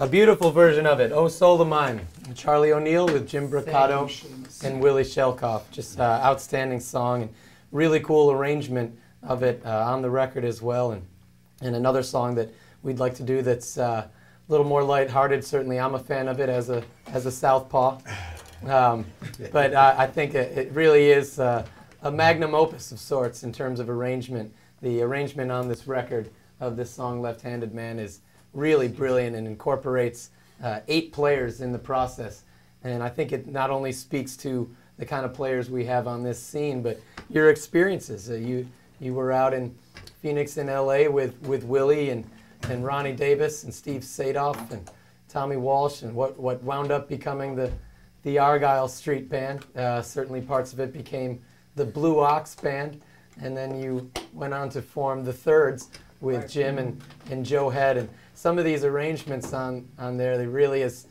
A beautiful version of it, Oh Soul of Mine. Charlie O'Neill with Jim Briccato and Willie Shelkoff. Just outstanding song and really cool arrangement of it on the record as well. And another song that we'd like to do that's a little more lighthearted. Certainly I'm a fan of it as a southpaw. But I think it really is a magnum opus of sorts in terms of arrangement. The arrangement on this record of this song, Left-Handed Man, is really brilliant and incorporates 8 players in the process. And I think it not only speaks to the kind of players we have on this scene, but your experiences. You were out in Phoenix and LA with Willie and Ronnie Davis and Steve Sadoff and Tommy Walsh, and what wound up becoming the Argyle Street Band. Certainly parts of it became the Blue Ox Band, and then you went on to form the Thirds with Jim and Joe Head. And some of these arrangements on there, they really as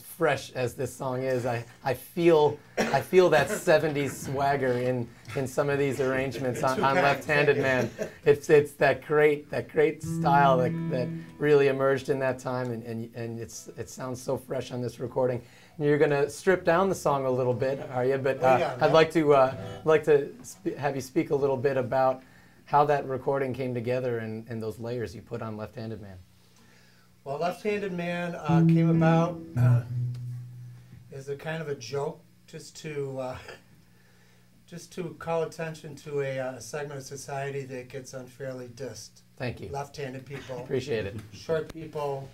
fresh as this song is. I feel that 70s swagger in some of these arrangements on Left-Handed Man. It's that great style that really emerged in that time, and it sounds so fresh on this recording. You're going to strip down the song a little bit, are you? But I'd like to have you speak a little bit about how that recording came together and those layers you put on Left-Handed Man. Well, Left-Handed Man came about as a kind of a joke, just to call attention to a segment of society that gets unfairly dissed. Thank you. Left-handed people. Appreciate it. Short people,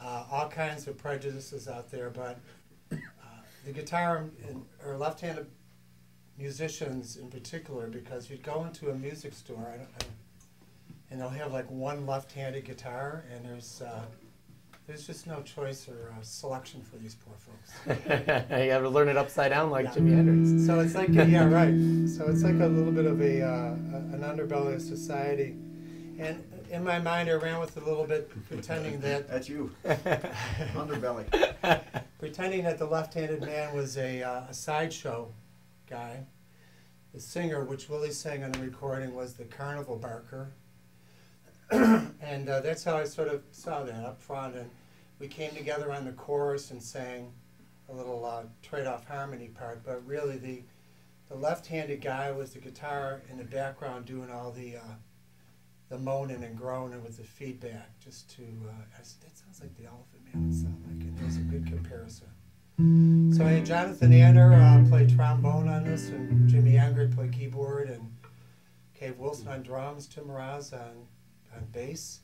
all kinds of prejudices out there, but the guitar or left-handed musicians in particular, because you'd go into a music store and they'll have like one left-handed guitar, and there's just no choice or selection for these poor folks. You have to learn it upside down like Jimi Hendrix. So it's like, yeah, right. So it's like a little bit of an underbelly of society. And in my mind, I ran with it a little bit, pretending that... That's you. Underbelly. Pretending that the Left-Handed Man was a sideshow guy. The singer, which Willie sang on the recording, was the Carnival Barker. And that's how I sort of saw that up front. And we came together on the chorus and sang a little trade-off harmony part. But really, the left-handed guy was the guitar in the background doing all the moaning and groaning with the feedback. Just to, that sounds like the Elephant Man would sound like, and it was a good comparison. So I had Jonathan Ander play trombone on this, and Jimmy Angrid play keyboard, and Cave Wilson on drums, Tim Mraz on bass,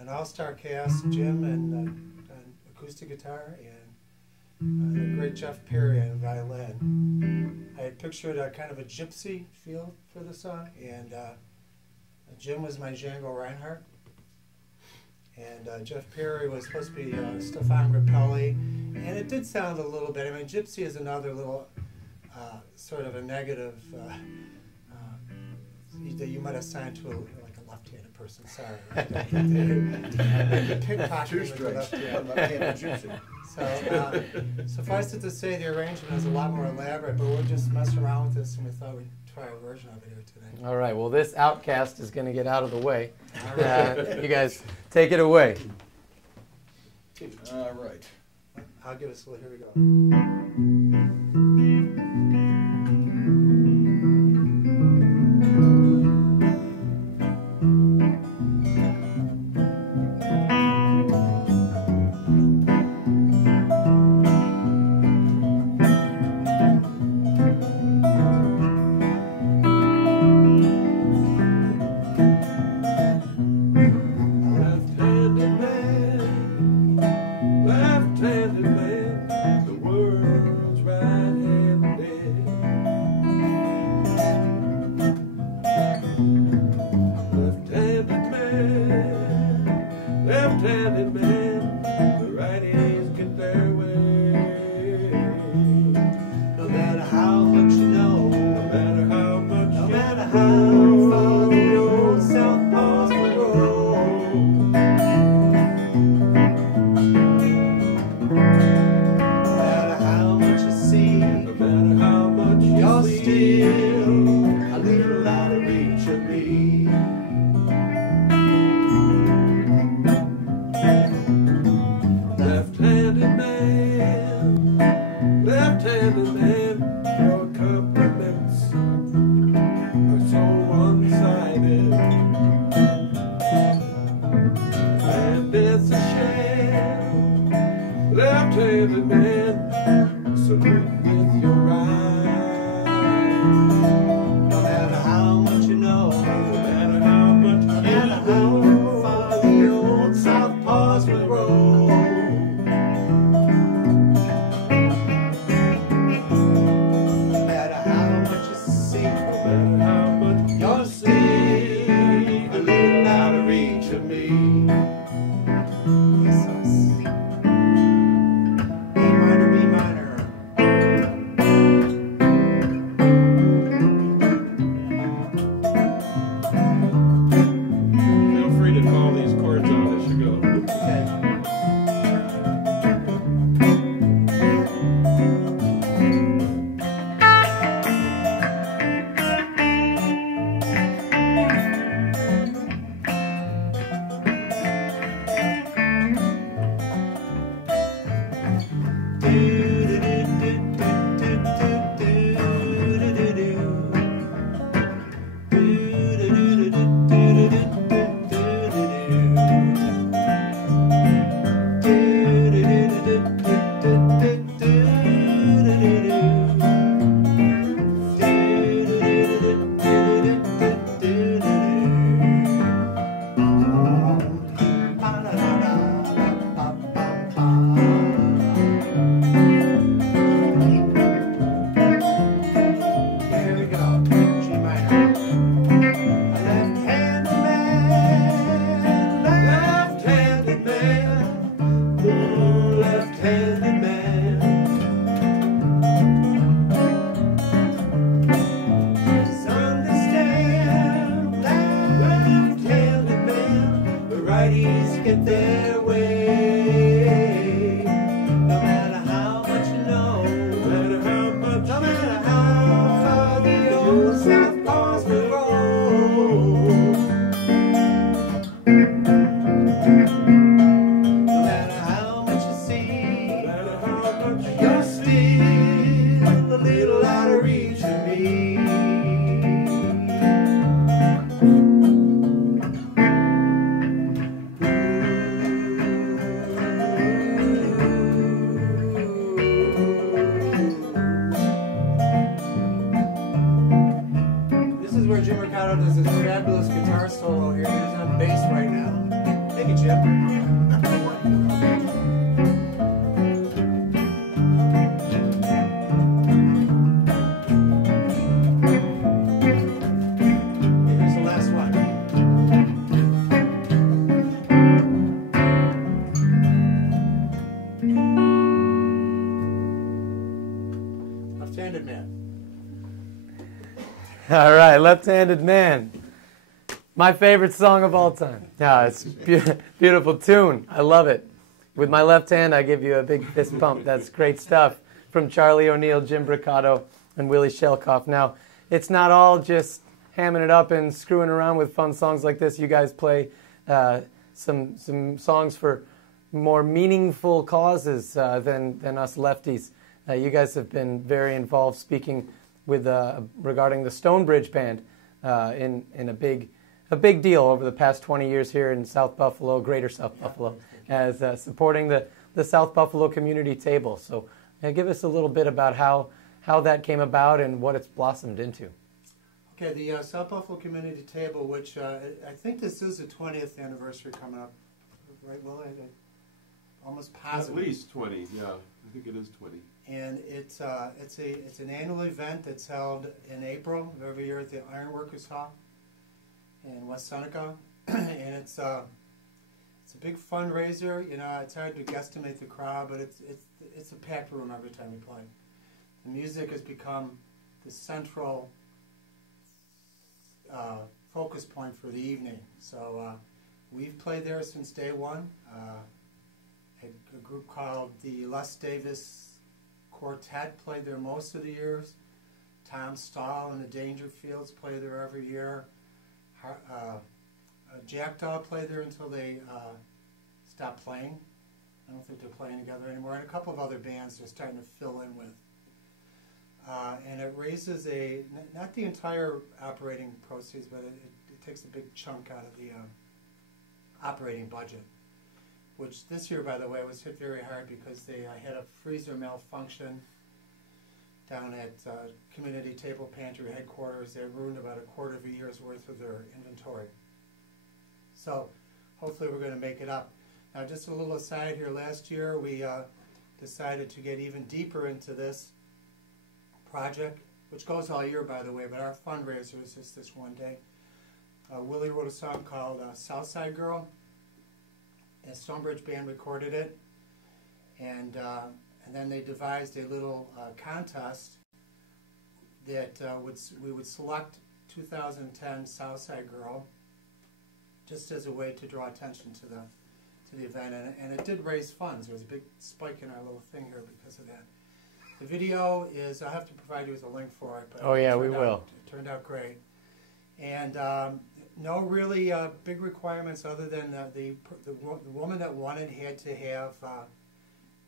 an all-star cast, Jim and acoustic guitar, and the great Jeff Perry on violin. I had pictured a kind of a gypsy feel for the song, and Jim was my Django Reinhardt, and Jeff Perry was supposed to be Stefan Grappelli, and it did sound a little bit, I mean, gypsy is another little sort of a negative that you might assign to like a left-handed person, sorry. Pickpocketing with the left-handed gypsy. So suffice it to say, the arrangement is a lot more elaborate, but we're just messing around with this, and we thought we'd try a version of it here today. All right, well, this outcast is going to get out of the way. You guys take it away. All right. I'll give us a little, here we go. Left-handed man, the world's right Bricado does a fabulous guitar solo here. He's on bass right now. Thank you, Jim. Here's the last one. Left-handed man. All right, Left-Handed Man. My favorite song of all time. Yeah, it's beautiful tune. I love it. With my left hand, I give you a big fist pump. That's great stuff from Charlie O'Neill, Jim Bricado, and Willie Shelkoff. Now, it's not all just hamming it up and screwing around with fun songs like this. You guys play some songs for more meaningful causes than us lefties. You guys have been very involved speaking with regarding the Stonebridge Band in a big deal over the past 20 years here in South Buffalo, Greater South Buffalo, as supporting the South Buffalo Community Table. So give us a little bit about how that came about and what it's blossomed into. Okay, the South Buffalo Community Table, which I think this is the 20th anniversary coming up, right, Will? Almost positive. At least 20, yeah. I think it is 20. And it's an annual event that's held in April of every year at the Ironworkers Hall in West Seneca, and it's a big fundraiser. You know, it's hard to guesstimate the crowd, but it's a packed room every time we play. The music has become the central focus point for the evening. So we've played there since day one. A group called the Les Davis Quartet played there most of the years. Tom Stahl and the Dangerfields play there every year. Jackdaw played there until they stopped playing. I don't think they're playing together anymore. And a couple of other bands they're starting to fill in with. And it raises not the entire operating proceeds, but it takes a big chunk out of the operating budget. Which this year, by the way, was hit very hard because they had a freezer malfunction down at Community Table Pantry headquarters. They ruined about a quarter of a year's worth of their inventory. So hopefully we're going to make it up. Now just a little aside here, last year we decided to get even deeper into this project, which goes all year, by the way, but our fundraiser is just this one day. Willie wrote a song called Southside Girl. And Stonebridge Band recorded it, and then they devised a little contest that we would select 2010 Southside Girl, just as a way to draw attention to the event, and it did raise funds. There was a big spike in our little thing here because of that. The video is, I'll have to provide you with a link for it. But oh yeah, we will. It turned out great, and. No really big requirements other than the woman that won it had to have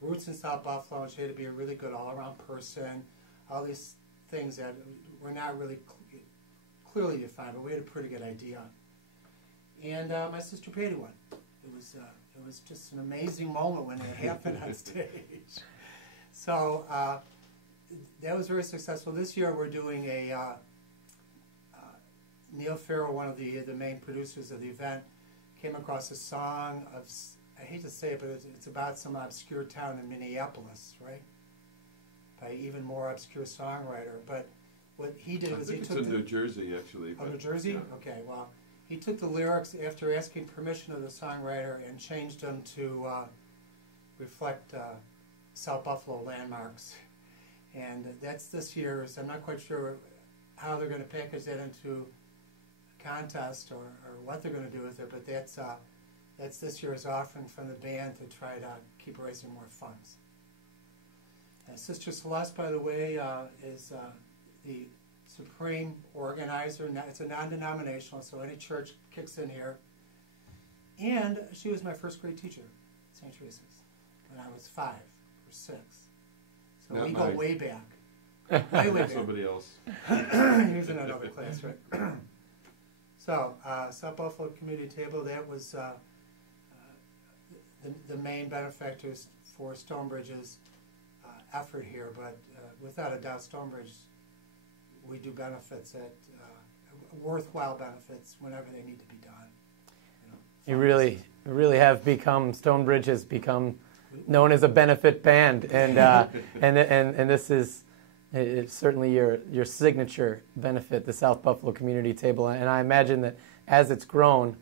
roots in South Buffalo, and she had to be a really good all-around person. All these things that were not really clearly defined, but we had a pretty good idea. And my sister Patty won. It was just an amazing moment when it happened on stage. So that was very successful. This year we're doing a Neil Farrell, one of the main producers of the event, came across a song of, I hate to say it, but it's about some obscure town in Minneapolis, right? By an even more obscure songwriter. But what he did was he took it's in New Jersey, actually. Oh, New Jersey? Yeah. Okay, well, he took the lyrics after asking permission of the songwriter and changed them to reflect South Buffalo landmarks. And that's this year's. I'm not quite sure how they're going to package that into contest or what they're going to do with it, but that's this year's offering from the band to try to keep raising more funds. And Sister Celeste, by the way, is the supreme organizer. It's a non-denominational, so any church kicks in here. And she was my first grade teacher at St. Teresa's when I was 5 or 6. So Not we mine. go way back. Way back. Somebody else. Here's another class, right? So, South Buffalo Community Table, that was the main benefactors for Stonebridge's effort here, but without a doubt, Stonebridge, we do benefits at worthwhile benefits whenever they need to be done. You really have become, Stonebridge has become known as a benefit band, and and this is it's certainly your signature benefit, the South Buffalo Community Table. And I imagine that as it's grown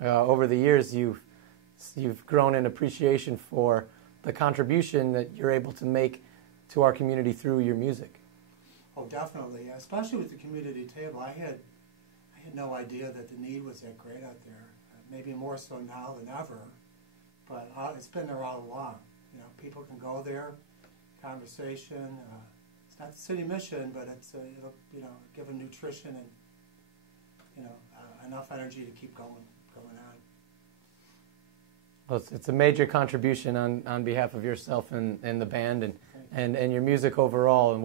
over the years, you've grown in appreciation for the contribution that you're able to make to our community through your music. Oh, definitely, especially with the community table. I had no idea that the need was that great out there. Maybe more so now than ever, but it's been there all along. You know, people can go there, conversation. It's not the city mission, but it's it'll, you know, give them nutrition and, you know, enough energy to keep going on. Well, it's a major contribution on behalf of yourself and the band and your music overall, and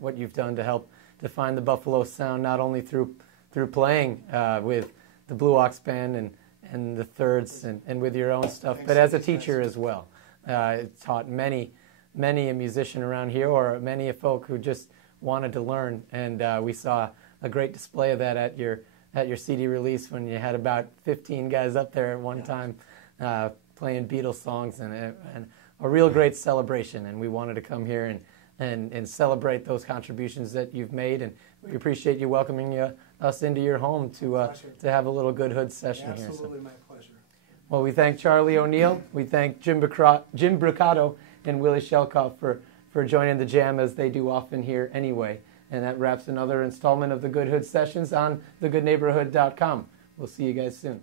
what you've done to help define the Buffalo sound, not only through playing with the Blue Ox Band and the Thirds and with your own stuff, but as a teacher as well. Taught many a musician around here, or many a folk who just wanted to learn, and we saw a great display of that at your CD release when you had about 15 guys up there at one time playing Beatles songs, and a real great celebration. And we wanted to come here and celebrate those contributions that you've made, and we appreciate you welcoming us into your home to have a little Good Hood session here. Absolutely, my pleasure. Well, we thank Charlie O'Neill, we thank Jim Bricado and Willie Shelkoff for joining the jam, as they do often here anyway. And that wraps another installment of the Good Hood Sessions on thegoodneighborhood.com. We'll see you guys soon.